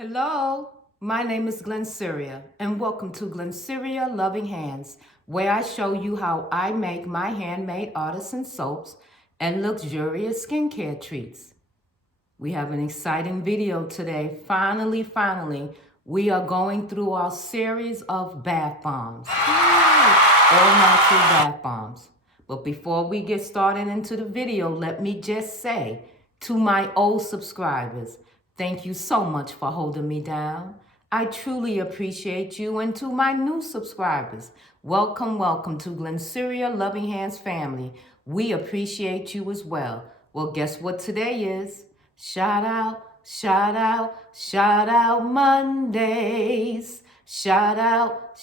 Hello, my name is Glennceria, and welcome to Glennceria Loving Hands, where I show you how I make my handmade artisan soaps and luxurious skincare treats. We have an exciting video today. Finally, we are going through our series of bath bombs. All natural bath bombs. But before we get started into the video, let me just say to my old subscribers, thank you so much for holding me down. I truly appreciate you. And to my new subscribers, welcome to Glennceria Loving Hands family. We appreciate you as well. Well, guess what today is? Shout out Mondays. Shout out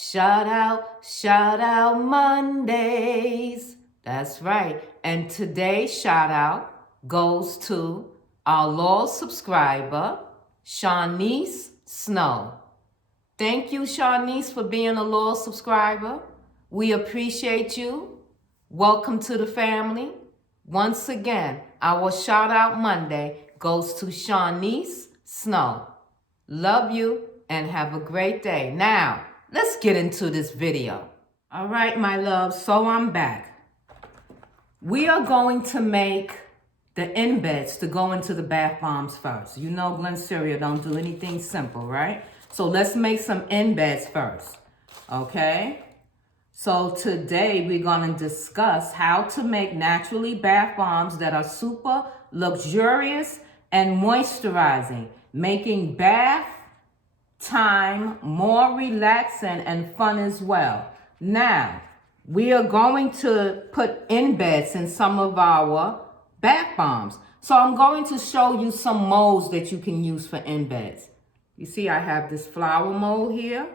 Mondays. That's right. And today's shout out goes to our loyal subscriber, Shaunice Snow. Thank you, Shaunice, for being a loyal subscriber. We appreciate you. Welcome to the family. Once again, our shout out Monday goes to Shaunice Snow. Love you and have a great day. Now, let's get into this video. All right, my love, so I'm back. We are going to make the embeds to go into the bath bombs first. You know Glennceria don't do anything simple, right? So let's make some embeds first, okay? So today we're gonna discuss how to make naturally bath bombs that are super luxurious and moisturizing, making bath time more relaxing and fun as well. Now, we are going to put embeds in some of our bath bombs. So I'm going to show you some molds that you can use for embeds. You see I have this flower mold here.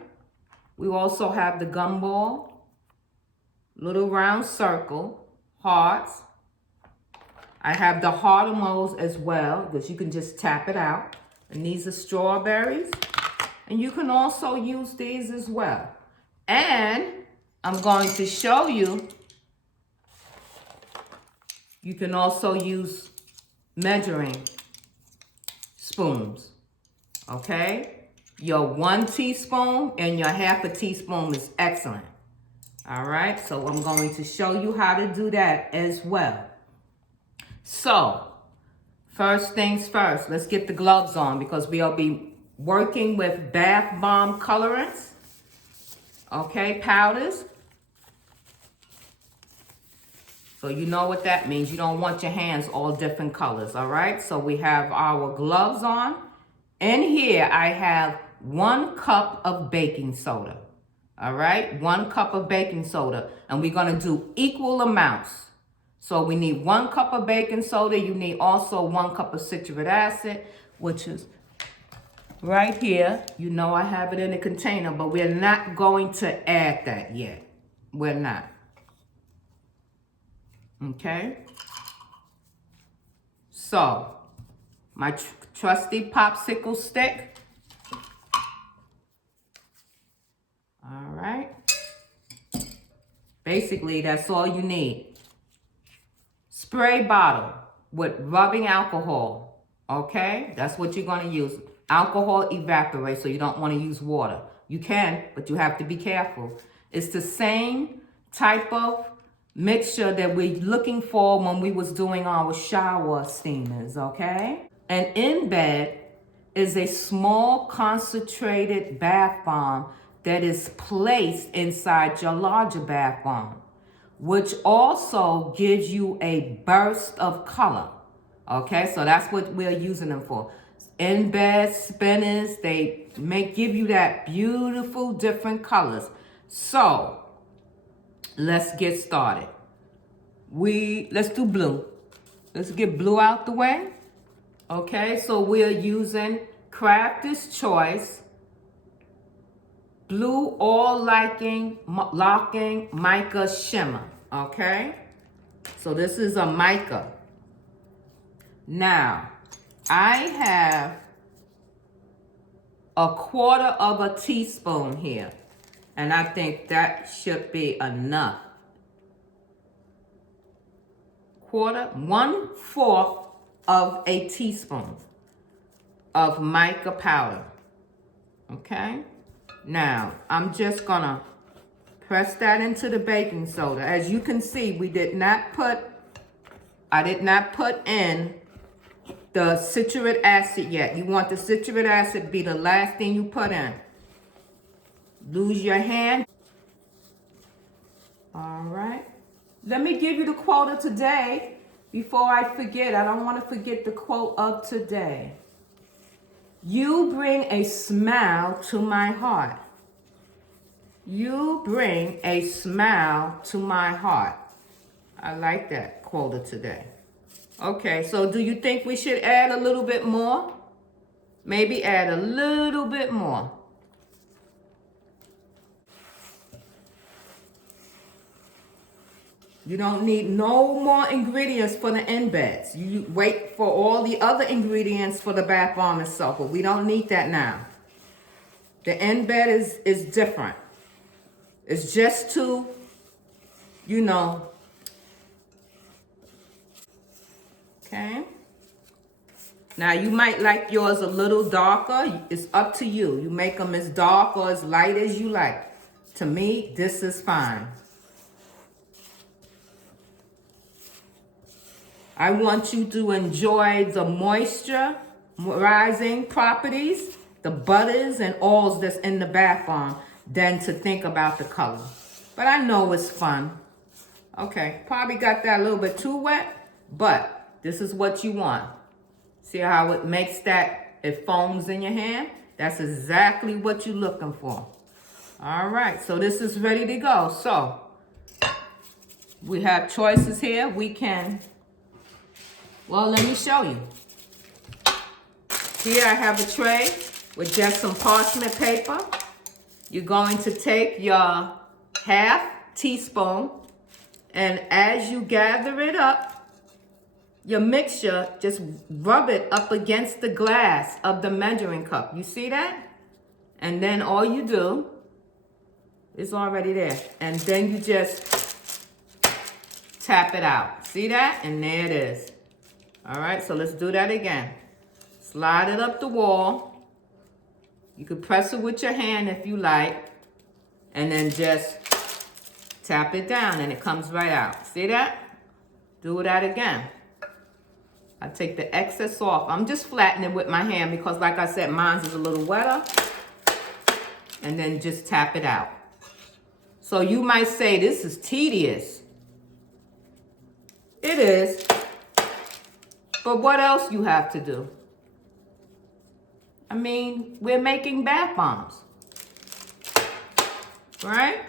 We also have the gumball, little round circle, hearts. I have the harder molds as well because you can just tap it out. And these are strawberries. And you can also use these as well. And I'm going to show you, you can also use measuring spoons, okay? Your 1 teaspoon and your half a teaspoon is excellent. All right, so I'm going to show you how to do that as well. So, first things first, let's get the gloves on because we'll be working with Bath Bomb colorants, okay, powders. So you know what that means. You don't want your hands all different colors, all right? So we have our gloves on. In here, I have 1 cup of baking soda, all right? 1 cup of baking soda, and we're gonna do equal amounts. So we need 1 cup of baking soda. You need also 1 cup of citric acid, which is right here. You know I have it in a container, but we're not going to add that yet. We're not. Okay, so my trusty popsicle stick. All right, basically that's all you need. Spray bottle with rubbing alcohol, okay? That's what you're gonna use. Alcohol evaporates, so you don't wanna use water. You can, but you have to be careful. It's the same type of mixture that we're looking for when we was doing our shower steamers, okay? An embed is a small concentrated bath bomb that is placed inside your larger bath bomb, which also gives you a burst of color, okay? So that's what we're using them for. Embed spinners, they give you that beautiful different colors. So let's get started. Let's do blue. Let's get blue out the way. Okay, so we're using Crafter's Choice Blue All Locking Mica Shimmer. Okay, so this is a mica. Now, I have 1/4 of a teaspoon here, and I think that should be enough. 1/4 of a teaspoon of mica powder. Okay? Now, I'm just gonna press that into the baking soda. As you can see, I did not put in the citric acid yet. You want the citric acid to be the last thing you put in. Lose your hand. All right. Let me give you the quote of today before I forget. I don't want to forget the quote of today. You bring a smile to my heart. You bring a smile to my heart. I like that quote of today. Okay, so do you think we should add a little bit more? Maybe add a little bit more. You don't need no more ingredients for the embeds. You wait for all the other ingredients for the bath bomb itself, but we don't need that now. The embed is different. It's just to, you know, okay? Now, you might like yours a little darker. It's up to you. You make them as dark or as light as you like. To me, this is fine. I want you to enjoy the moisturizing properties, the butters and oils that's in the bath bomb, than to think about the color. But I know it's fun. Okay, probably got that a little bit too wet, but this is what you want. See how it makes that, it foams in your hand? That's exactly what you're looking for. All right, so this is ready to go. So, we have choices here. We can, well, let me show you. Here I have a tray with just some parchment paper. You're going to take your half teaspoon, and as you gather it up, your mixture, just rub it up against the glass of the measuring cup. You see that? And then all you do, it's already there. And then you just tap it out. See that? And there it is. All right, so let's do that again. Slide it up the wall. You could press it with your hand if you like. And then just tap it down and it comes right out. See that? Do that again. I take the excess off. I'm just flattening it with my hand because, like I said, mine is a little wetter. And then just tap it out. So you might say, this is tedious. It is. But what else you have to do? I mean, we're making bath bombs. Right?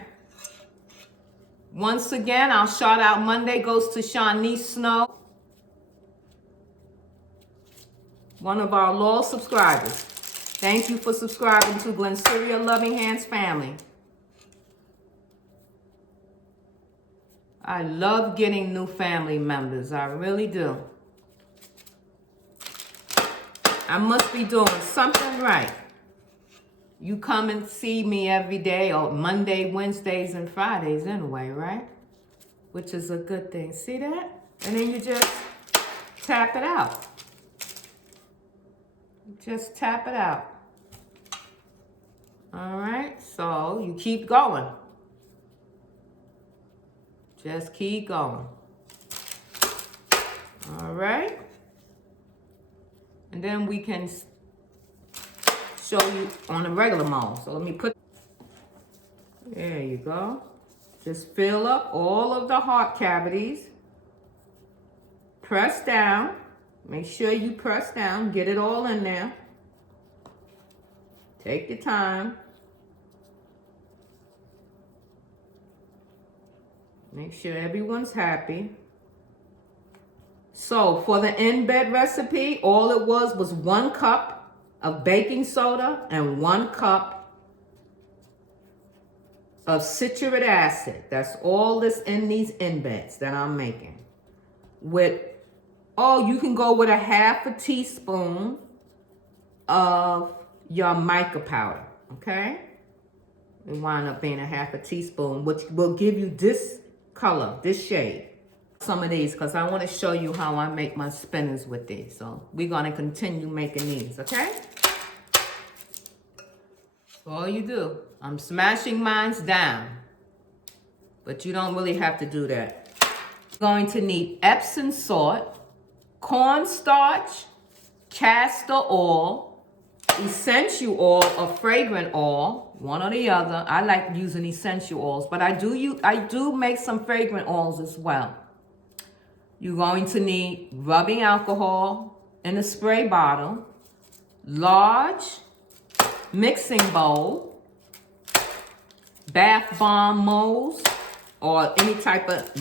Once again, our shout out Monday goes to Shaunice Snow, one of our loyal subscribers. Thank you for subscribing to Glennceria Loving Hands family. I love getting new family members. I really do. I must be doing something right. You come and see me every day, or Monday, Wednesdays, and Fridays anyway, right? Which is a good thing. See that? And then you just tap it out. Just tap it out. All right, so you keep going. Just keep going. All right. And then we can show you on a regular mold. So let me put, there you go. Just fill up all of the heart cavities. Press down. Make sure you press down. Get it all in there. Take your time. Make sure everyone's happy. So for the embed recipe, all it was 1 cup of baking soda and 1 cup of citric acid. That's all that's in these embeds that I'm making. With, oh, you can go with a half a teaspoon of your mica powder, okay? It wind up being a half a teaspoon, which will give you this color, this shade. Some of these, because I want to show you how I make my spinners with these. So we're going to continue making these, okay? All you do. I'm smashing mines down. But you don't really have to do that. You're going to need Epsom salt, cornstarch, castor oil, essential oil or fragrant oil, one or the other. I like using essential oils, but I do make some fragrant oils as well. You're going to need rubbing alcohol in a spray bottle, large mixing bowl, bath bomb molds, or any type of,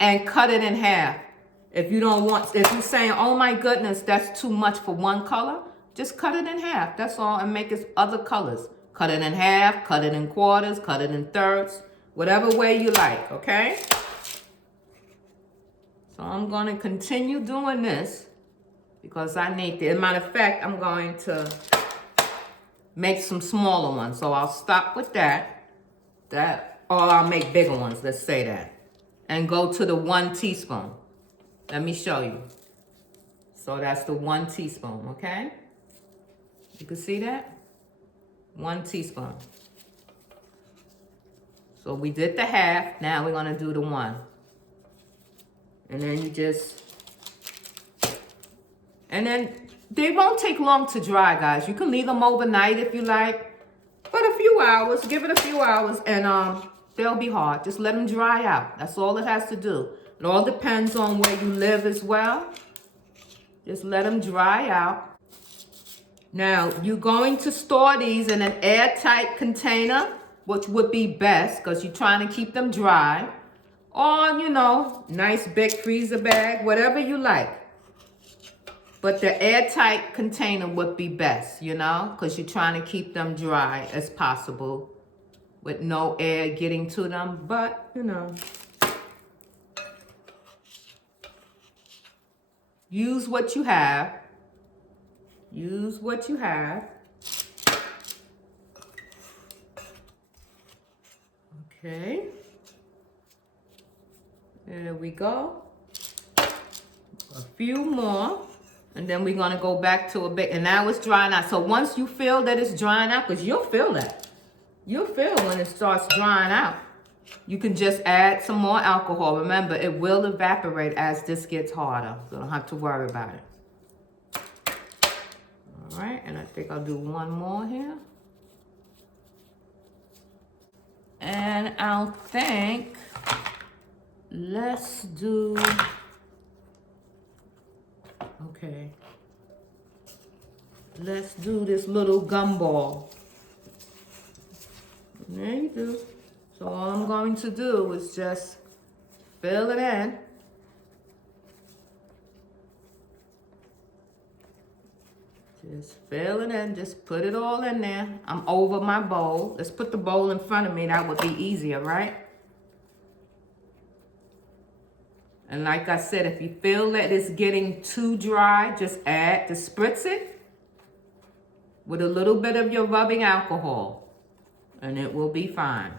and cut it in half. If you don't want, if you're saying, oh my goodness, that's too much for one color, just cut it in half. That's all, and make it other colors. Cut it in half, cut it in quarters, cut it in thirds, whatever way you like, okay? So I'm going to continue doing this because I need to. As a matter of fact, I'm going to make some smaller ones. So I'll stop with that. Or I'll make bigger ones, let's say that. And go to the 1 teaspoon. Let me show you. So that's the 1 teaspoon, okay? You can see that? 1 teaspoon. So we did the half, now we're gonna do the 1. And then you just, and then they won't take long to dry, guys. You can leave them overnight if you like, but a few hours, give it a few hours, and they'll be hard. Just let them dry out. That's all it has to do. It all depends on where you live as well. Just let them dry out. Now, you're going to store these in an airtight container, which would be best because you're trying to keep them dry. Or, you know, nice big freezer bag, whatever you like. But the airtight container would be best, you know, because you're trying to keep them dry as possible with no air getting to them. But, you know, use what you have. Use what you have. Okay. There we go. A few more. And then we're going to go back to a bit. And now it's drying out. So once you feel that it's drying out, because you'll feel that. You'll feel when it starts drying out. You can just add some more alcohol. Remember, it will evaporate as this gets harder. So don't have to worry about it. All right. And I think I'll do one more here. And I'll think, let's do, okay. Let's do this little gumball. There you do. So all I'm going to do is just fill it in. Just fill it in, just put it all in there. I'm over my bowl. Let's put the bowl in front of me. That would be easier, right? And like I said, if you feel that it's getting too dry, just spritz it with a little bit of your rubbing alcohol, and it will be fine.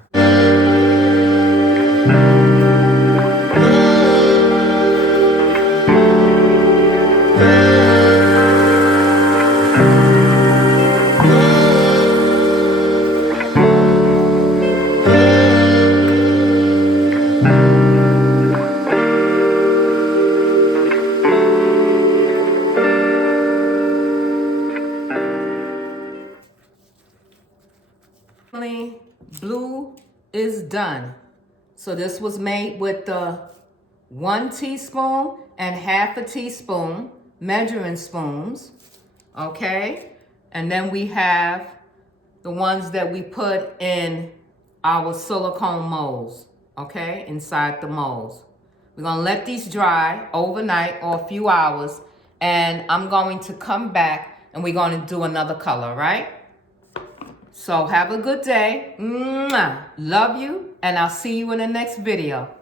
Blue is done. So this was made with the 1 teaspoon and half a teaspoon measuring spoons, okay? And then we have the ones that we put in our silicone molds, okay? Inside the molds. We're gonna let these dry overnight or a few hours, and I'm going to come back and we're gonna do another color, right? So have a good day. Mwah. Love you, and I'll see you in the next video.